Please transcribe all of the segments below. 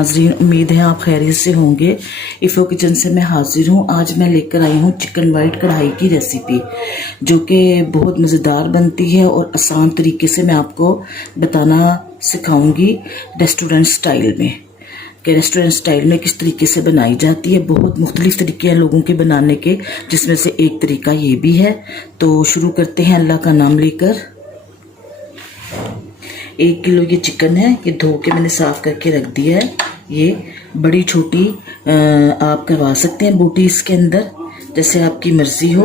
नाजरीन, उम्मीद है आप खैरियत से होंगे। इफ़ो किचन से मैं हाजिर हूँ। आज मैं लेकर आई हूँ चिकन वाइट कढ़ाई की रेसिपी, जो कि बहुत मज़ेदार बनती है और आसान तरीके से मैं आपको बताना सिखाऊंगी रेस्टोरेंट स्टाइल में, कि रेस्टोरेंट स्टाइल में किस तरीके से बनाई जाती है। बहुत मुख्तलिफ तरीके हैं लोगों के बनाने के, जिसमें से एक तरीका ये भी है। तो शुरू करते हैं अल्लाह का नाम लेकर। 1 किलो ये चिकन है, ये धो के मैंने साफ़ करके रख दिया है। ये बड़ी छोटी आप करवा सकते हैं बोटी इसके अंदर, जैसे आपकी मर्ज़ी हो।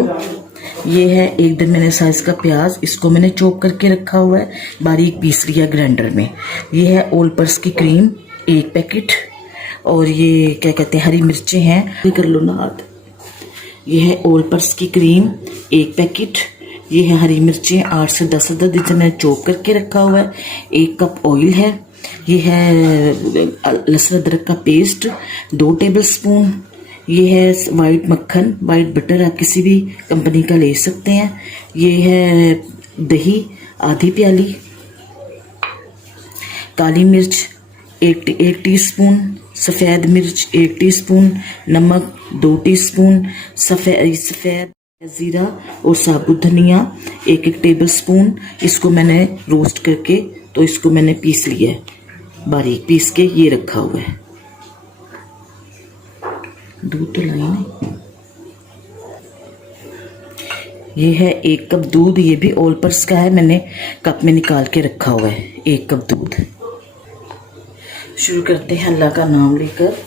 ये है 1 दरमियाने साइज़ का प्याज, इसको मैंने चॉप करके रखा हुआ है, बारीक पीस लिया ग्राइंडर में। ये है ऑल पर्स की क्रीम 1 पैकेट, और ये क्या कहते हैं हरी मिर्चें हैं, ये कर लो ना हाथ। ये है ऑल पर्स की क्रीम 1 पैकेट। ये है हरी मिर्चें 8 से 10 अदद, जिसे मैंने चॉप करके रखा हुआ है। 1 कप ऑयल है। ये है लहसुन अदरक का पेस्ट 2 टेबल स्पून। ये है वाइट मक्खन, वाइट बटर, आप किसी भी कंपनी का ले सकते हैं। ये है दही आधी प्याली, काली मिर्च 1 टीस्पून, सफ़ेद मिर्च 1 टीस्पून, नमक 2 टीस्पून, सफ़ेद ज़ीरा और साबुत धनिया 1 टेबल स्पून। इसको मैंने रोस्ट करके, तो इसको मैंने पीस लिया है, बारीक पीस के ये रखा हुआ है। दूध तो लाई नहीं। ये है 1 कप दूध, ये भी ऑल पर्स का है, मैंने कप में निकाल के रखा हुआ है 1 कप दूध। शुरू करते हैं अल्लाह का नाम लेकर।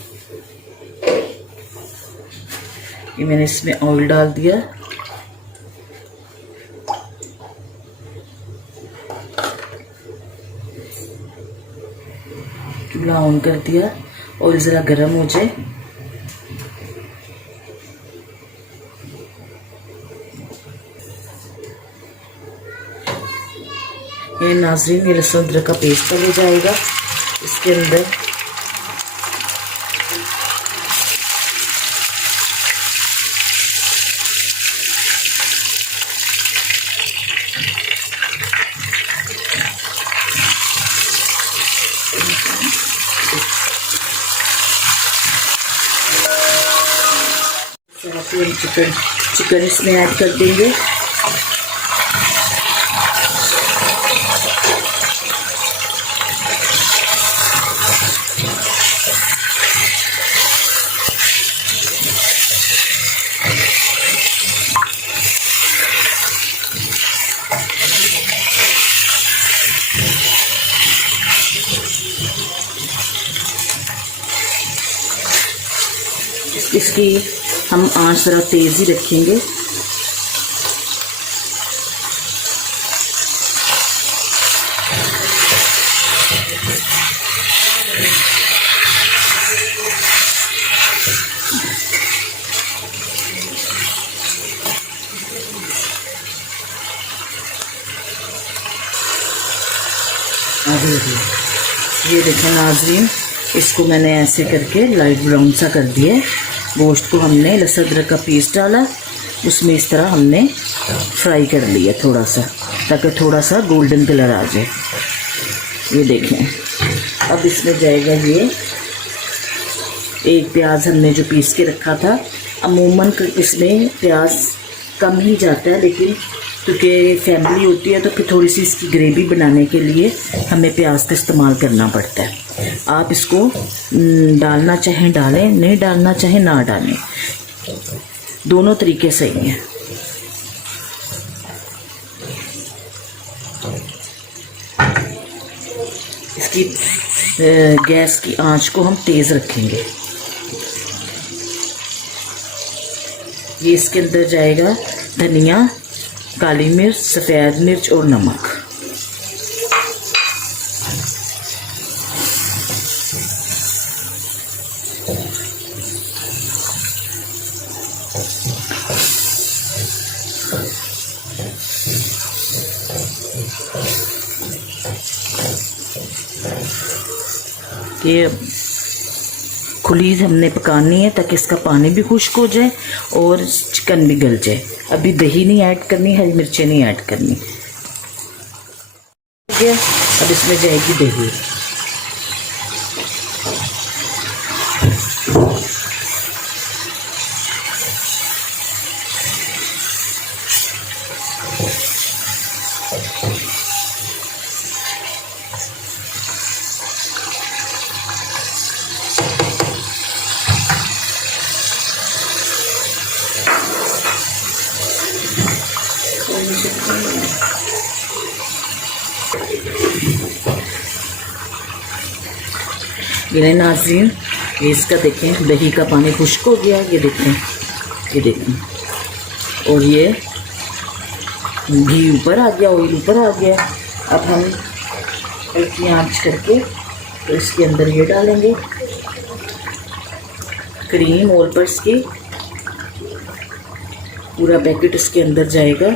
ये मैंने इसमें ऑयल डाल दिया, चूल्हा ऑन कर दिया, और ज़रा गर्म हो जाए। ये नाज़रीन, ये लहसुन अदरक का पेस्ट डाला जाएगा इसके अंदर। चिकन इसमें ऐड कर देंगे। इसकी हम आंच ज़रा तेज़ ही रखेंगे। ये देखें नाज़रीन, इसको मैंने ऐसे करके लाइट ब्राउन सा कर दिया है। गोश्त को हमने लहसुन अदरक का पेस्ट डाला, उसमें इस तरह हमने फ्राई कर लिया थोड़ा सा, ताकि थोड़ा सा गोल्डन कलर आ जाए। ये देखें, अब इसमें जाएगा ये 1 प्याज हमने जो पीस के रखा था। अमूमन इसमें प्याज कम ही जाता है, लेकिन क्योंकि फैमिली होती है तो फिर थोड़ी सी इसकी ग्रेवी बनाने के लिए हमें प्याज का इस्तेमाल करना पड़ता है। आप इसको डालना चाहें डालें, नहीं डालना चाहें ना डालें, दोनों तरीके सही हैं। इसकी गैस की आंच को हम तेज़ रखेंगे। ये इसके अंदर जाएगा धनिया, काली मिर्च, सफ़ेद मिर्च और नमक। ये खुली हमने पकानी है ताकि इसका पानी भी खुश्क हो जाए और चिकन भी गल जाए। अभी दही नहीं ऐड करनी, हरी मिर्चें नहीं ऐड करनी। अब इसमें जाएगी दही। ये नाज़रीन, ये इसका देखें, दही का पानी खुश्क हो गया, ये देखें, ये देखें, और ये घी ऊपर आ गया, ऑयल ऊपर आ गया। अब हम हल्की आंच करके तो इसके अंदर ये डालेंगे क्रीम ऑल पर्स की, पूरा पैकेट इसके अंदर जाएगा।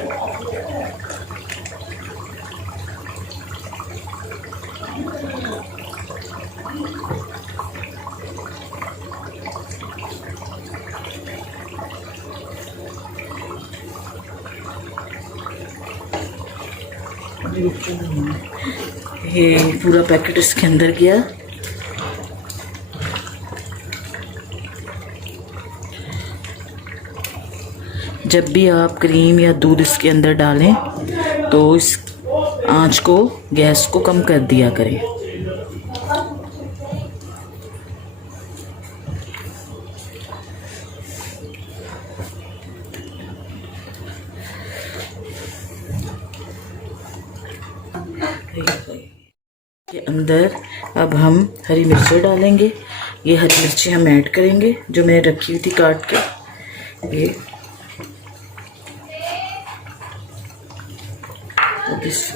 ये पूरा पैकेट इसके अंदर गया। जब भी आप क्रीम या दूध इसके अंदर डालें तो इस आंच को, गैस को कम कर दिया करें। के अंदर अब हम हरी मिर्चें डालेंगे। ये हरी मिर्चें हम ऐड करेंगे जो मैंने रखी हुई थी काट के। ये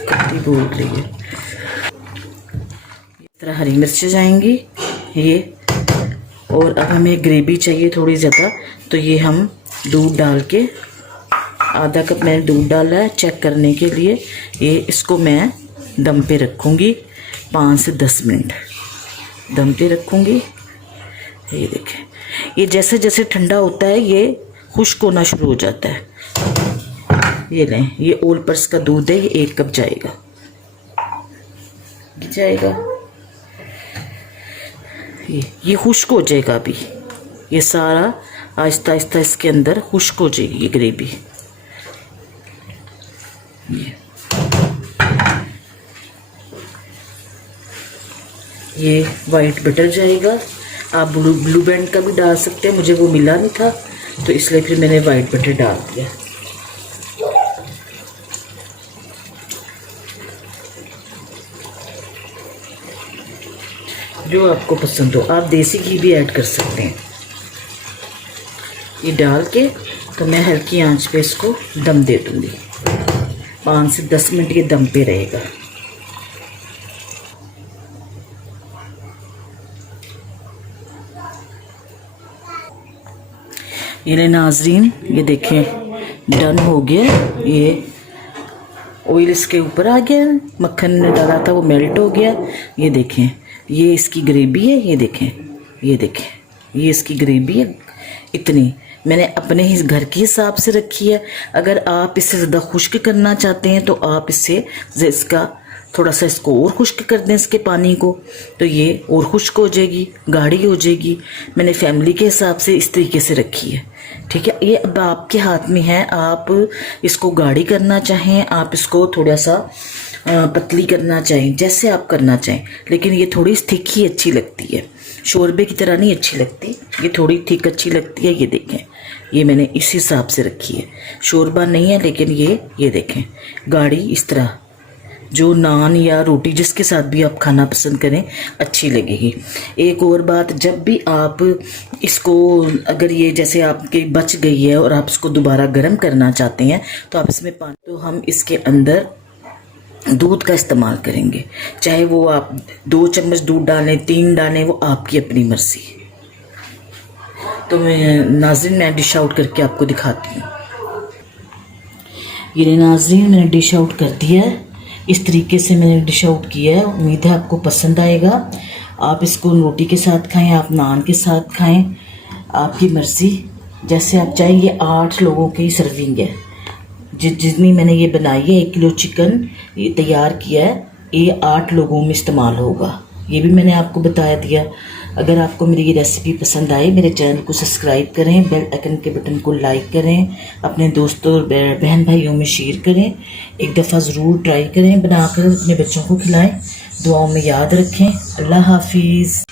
कत्ती बोल रही है, इस तरह हरी मिर्चें जाएंगी ये। और अब हमें ग्रेवी चाहिए थोड़ी ज़्यादा, तो ये हम दूध डाल के, आधा कप मैंने दूध डाला है चेक करने के लिए। ये इसको मैं दम पे रखूँगी 5 से 10 मिनट दम पे रखूँगी। ये देखें, ये जैसे जैसे ठंडा होता है ये खुश्क होना शुरू हो जाता है। ये लें, ये ऑल पर्स का दूध है, ये 1 कप जाएगा। ये खुश्क हो जाएगा अभी, ये सारा आहिस्ता आहिस्ता इसके अंदर खुश्क हो जाएगी ये ग्रेवी। ये वाइट बटर जाएगा। आप ब्लू बैंड का भी डाल सकते हैं, मुझे वो मिला नहीं था तो इसलिए फिर मैंने वाइट बटर डाल दिया। जो आपको पसंद हो, आप देसी घी भी ऐड कर सकते हैं। ये डाल के तो मैं हल्की आंच पे इसको दम दे दूँगी। 5 से 10 मिनट ये दम पे रहेगा। ये नाज़रीन, ये देखें डन हो गया। ये ऑयल इसके ऊपर आ गया, मक्खन ने डाला था वो मेल्ट हो गया। ये देखें, ये इसकी ग्रेवी है। ये देखें, ये देखें, ये इसकी ग्रेवी है। इतनी मैंने अपने ही घर के हिसाब से रखी है। अगर आप इससे ज़्यादा खुश्क करना चाहते हैं तो आप इसका थोड़ा सा इसको और खुश्क कर दें, इसके पानी को, तो ये और खुश्क हो जाएगी, गाढ़ी हो जाएगी। मैंने फैमिली के हिसाब से इस तरीके से रखी है, ठीक है। ये अब आपके हाथ में है, आप इसको गाढ़ी करना चाहें, आप इसको थोड़ा सा पतली करना चाहें, जैसे आप करना चाहें। लेकिन ये थोड़ी थिक ही अच्छी लगती है, शोरबे की तरह नहीं अच्छी लगती, ये थोड़ी थिक अच्छी लगती है। ये देखें, ये मैंने इस हिसाब से रखी है, शोरबा नहीं है लेकिन ये देखें गाढ़ी, इस तरह जो नान या रोटी जिसके साथ भी आप खाना पसंद करें अच्छी लगेगी। एक और बात, जब भी आप इसको, अगर ये जैसे आपके बच गई है और आप इसको दोबारा गर्म करना चाहते हैं तो आप इसमें पानी, तो हम इसके अंदर दूध का इस्तेमाल करेंगे। चाहे वो आप 2 चम्मच दूध डालें, 3 डालें, वो आपकी अपनी मर्जी। तो नाज़रीन मैं डिश आउट करके आपको दिखाती हूँ। ये नाज़रीन मैंने डिश आउट कर दिया है, इस तरीके से मैंने डिश आउट किया है। उम्मीद है आपको पसंद आएगा। आप इसको रोटी के साथ खाएं, आप नान के साथ खाएं, आपकी मर्ज़ी, जैसे आप चाहें। ये 8 लोगों की सर्विंग है, जितनी मैंने ये बनाई है। 1 किलो चिकन ये तैयार किया है, ये 8 लोगों में इस्तेमाल होगा। ये भी मैंने आपको बताया दिया। अगर आपको मेरी ये रेसिपी पसंद आई, मेरे चैनल को सब्सक्राइब करें, बेल आइकन के बटन को लाइक करें, अपने दोस्तों और बहन भाइयों में शेयर करें। एक दफ़ा ज़रूर ट्राई करें, बनाकर अपने बच्चों को खिलाएं। दुआओं में याद रखें। अल्लाह हाफिज़।